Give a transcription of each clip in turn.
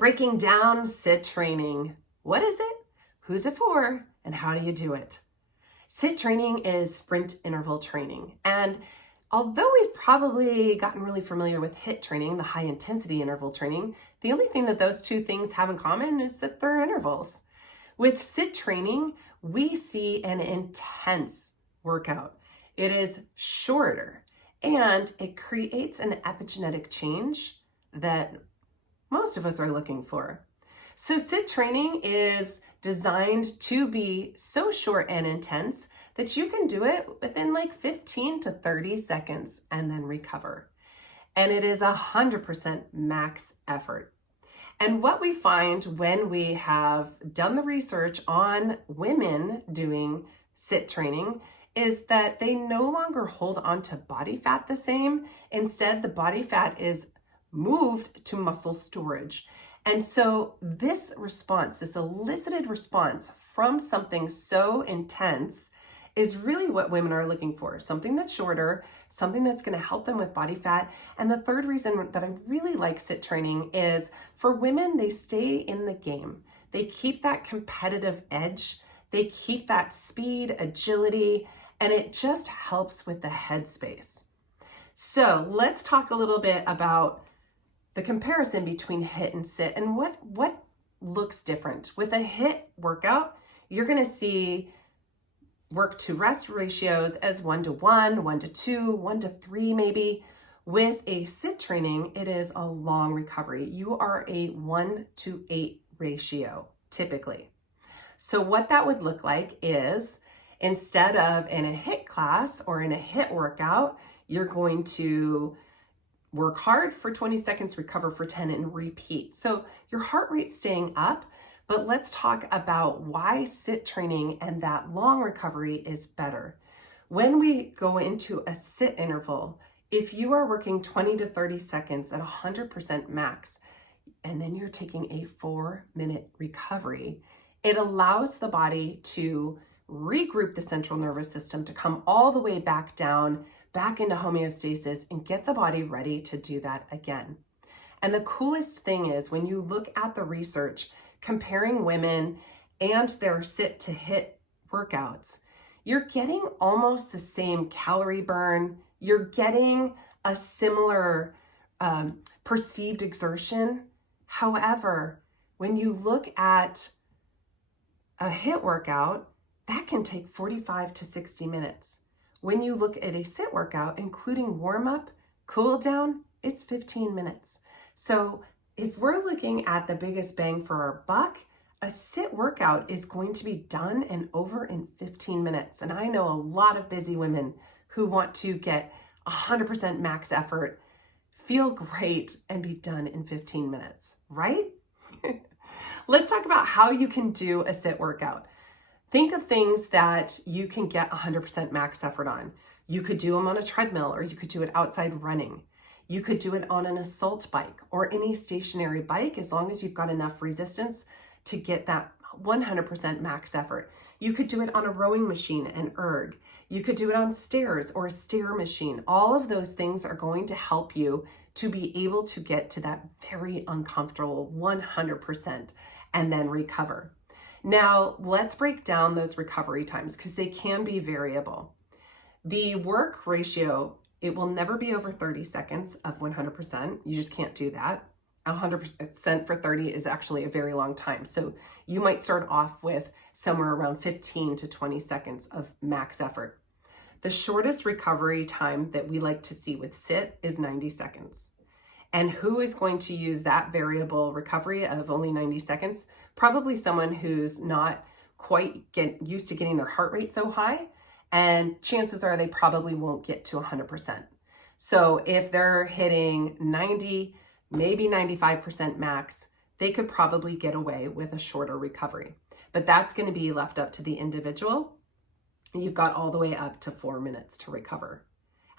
Breaking down SIT training. What is it? Who's it for? And how do you do it? SIT training is sprint interval training. And although we've probably gotten really familiar with HIIT training, the high intensity interval training, the only thing that those two things have in common is that they're intervals. With SIT training, we see an intense workout. It is shorter and it creates an epigenetic change that most of us are looking for. So SIT training is designed to be so short and intense that you can do it within like 15 to 30 seconds and then recover. And it is 100% max effort. And what we find when we have done the research on women doing SIT training is that they no longer hold on to body fat the same. Instead, the body fat is moved to muscle storage. And so this response, this elicited response from something so intense is really what women are looking for. Something that's shorter, something that's going to help them with body fat. And the third reason that I really like SIT training is for women, they stay in the game. They keep that competitive edge. They keep that speed, agility, and it just helps with the headspace. So let's talk a little bit about the comparison between HIIT and SIT and what looks different. With a HIIT workout, you're going to see work to rest ratios as 1-1, 1-2, 1-3 maybe. With a SIT training, it is a long recovery. You are a 1-8 ratio typically. So what that would look like is instead of in a HIIT class or in a HIIT workout, you're going to work hard for 20 seconds, recover for 10, and repeat. So your heart rate's staying up, but let's talk about why SIT training and that long recovery is better. When we go into a SIT interval, if you are working 20 to 30 seconds at 100% max, and then you're taking a 4-minute recovery, it allows the body to regroup the central nervous system to come all the way back down, back into homeostasis, and get the body ready to do that again. And the coolest thing is when you look at the research comparing women and their SIT to HIIT workouts, you're getting almost the same calorie burn. You're getting a similar perceived exertion. However, when you look at a HIIT workout, that can take 45 to 60 minutes. When you look at a SIT workout, including warm-up, cool down, it's 15 minutes. So if we're looking at the biggest bang for our buck, a SIT workout is going to be done and over in 15 minutes. And I know a lot of busy women who want to get 100% max effort, feel great, and be done in 15 minutes, right? Let's talk about how you can do a SIT workout. Think of things that you can get 100% max effort on. You could do them on a treadmill, or you could do it outside running. You could do it on an assault bike or any stationary bike, as long as you've got enough resistance to get that 100% max effort. You could do it on a rowing machine, an erg. You could do it on stairs or a stair machine. All of those things are going to help you to be able to get to that very uncomfortable 100% and then recover. Now, let's break down those recovery times because they can be variable. The work ratio, it will never be over 30 seconds of 100%. You just can't do that. 100% for 30 is actually a very long time. So you might start off with somewhere around 15 to 20 seconds of max effort. The shortest recovery time that we like to see with SIT is 90 seconds. And who is going to use that variable recovery of only 90 seconds? Probably someone who's not quite used to getting their heart rate so high, and chances are they probably won't get to 100%. So if they're hitting 90, maybe 95% max, they could probably get away with a shorter recovery. But that's going to be left up to the individual. You've got all the way up to 4 minutes to recover.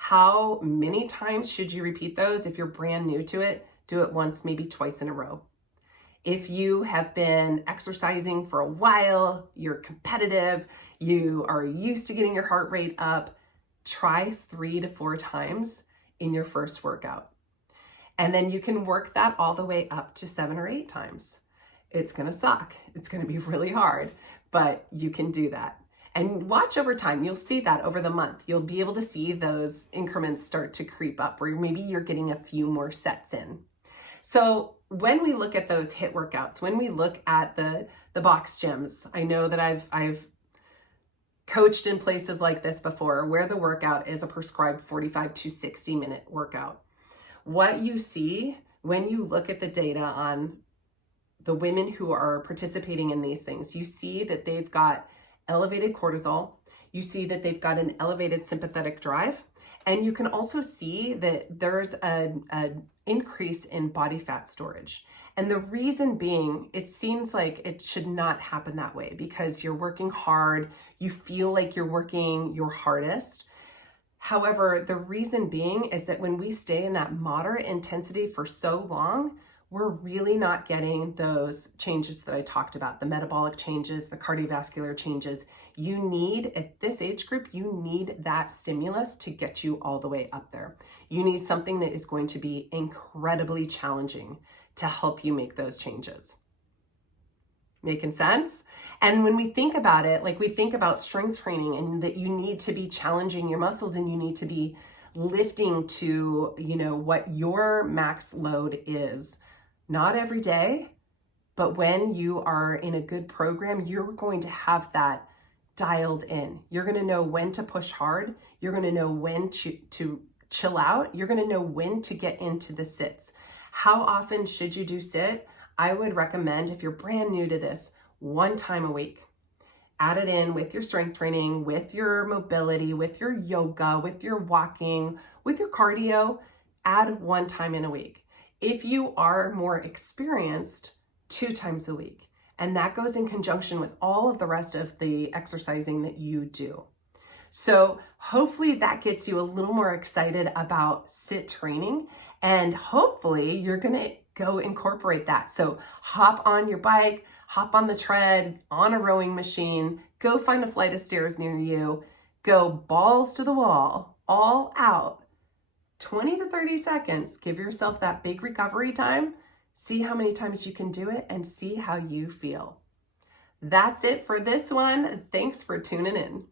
How many times should you repeat those? If you're brand new to it, do it once, maybe twice in a row. If you have been exercising for a while, you're competitive, you are used to getting your heart rate up, try 3 to 4 times in your first workout. And then you can work that all the way up to 7 or 8 times. It's gonna suck. It's gonna be really hard, but you can do that. And watch over time. You'll see that over the month. You'll be able to see those increments start to creep up, where maybe you're getting a few more sets in. So when we look at those HIIT workouts, when we look at the box gyms, I know that I've coached in places like this before, where the workout is a prescribed 45 to 60 minute workout. What you see when you look at the data on the women who are participating in these things, you see that they've got elevated cortisol, you see that they've got an elevated sympathetic drive, and you can also see that there's an increase in body fat storage. And the reason being, it seems like it should not happen that way, because you're working hard, you feel like you're working your hardest. However, the reason being is that when we stay in that moderate intensity for so long, we're really not getting those changes that I talked about, the metabolic changes, the cardiovascular changes. You need, at this age group, you need that stimulus to get you all the way up there. You need something that is going to be incredibly challenging to help you make those changes. Making sense? And when we think about it, like we think about strength training, and that you need to be challenging your muscles and you need to be lifting to, what your max load is. Not every day, but when you are in a good program, you're going to have that dialed in. You're going to know when to push hard. You're going to know when to chill out. You're going to know when to get into the sits. How often should you do sit? I would recommend, if you're brand new to this, 1 time a week. Add it in with your strength training, with your mobility, with your yoga, with your walking, with your cardio. Add 1 time in a week. If you are more experienced, 2 times a week. And that goes in conjunction with all of the rest of the exercising that you do. So hopefully that gets you a little more excited about sit training, and hopefully you're gonna go incorporate that. So hop on your bike, hop on the tread, on a rowing machine, go find a flight of stairs near you, go balls to the wall, all out. 20 to 30 seconds, give yourself that big recovery time, see how many times you can do it, and see how you feel. That's it for this one. Thanks for tuning in.